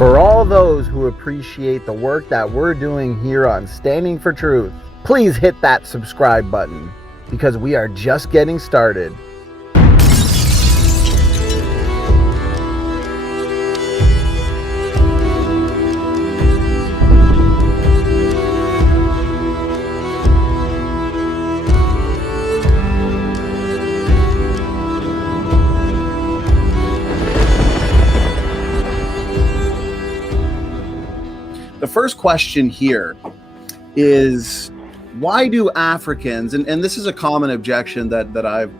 For all those who appreciate the work that we're doing here on Standing for Truth, please hit that subscribe button because we are just getting started. The first question here is, why do Africans, and this is a common objection that I've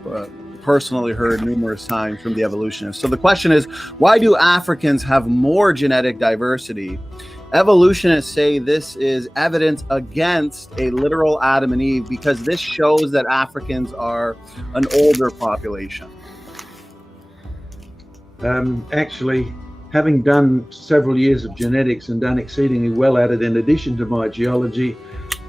personally heard numerous times from the evolutionists. So the question is, why do Africans have more genetic diversity? Evolutionists say this is evidence against a literal Adam and Eve because this shows that Africans are an older population. Actually, having done several years of genetics and done exceedingly well at it in addition to my geology,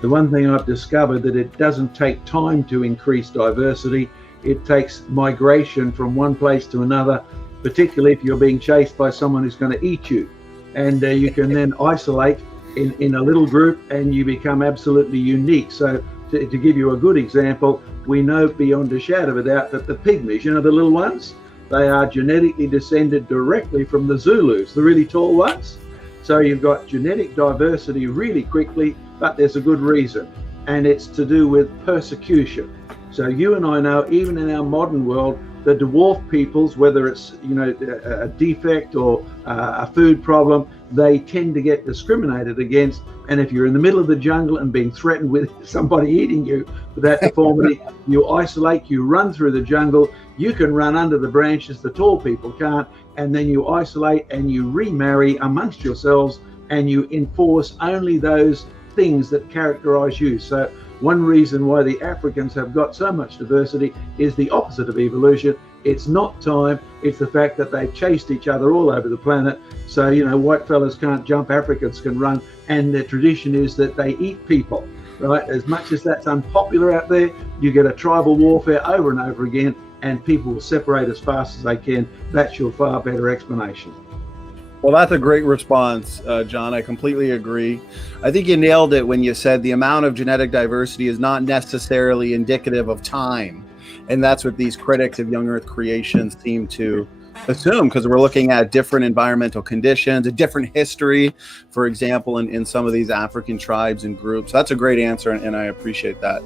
the one thing I've discovered that it doesn't take time to increase diversity. It takes migration from one place to another, particularly if you're being chased by someone who's going to eat you. And you can then isolate in a little group and you become absolutely unique. So to give you a good example, we know beyond a shadow of a doubt that the pygmies, you know, the little ones, they are genetically descended directly from the Zulus, the really tall ones. So you've got genetic diversity really quickly, but there's a good reason, and it's to do with persecution. So you and I know, even in our modern world, the dwarf peoples, whether it's a defect or a food problem, they tend to get discriminated against. And if you're in the middle of the jungle and being threatened with somebody eating you for that deformity, you isolate, you run through the jungle, you can run under the branches, the tall people can't, and then you isolate and you remarry amongst yourselves and you enforce only those things that characterize you. So one reason why the Africans have got so much diversity is the opposite of evolution. It's not time, it's the fact that they've chased each other all over the planet. So, you know, white fellas can't jump, Africans can run, and the tradition is that they eat people, right? As much as that's unpopular out there, you get a tribal warfare over and over again, and people will separate as fast as they can. That's your far better explanation. Well, that's a great response, John. I completely agree. I think you nailed it when you said the amount of genetic diversity is not necessarily indicative of time. And that's what these critics of young Earth creation seem to assume, because we're looking at different environmental conditions, a different history, for example, in some of these African tribes and groups. That's a great answer, and I appreciate that.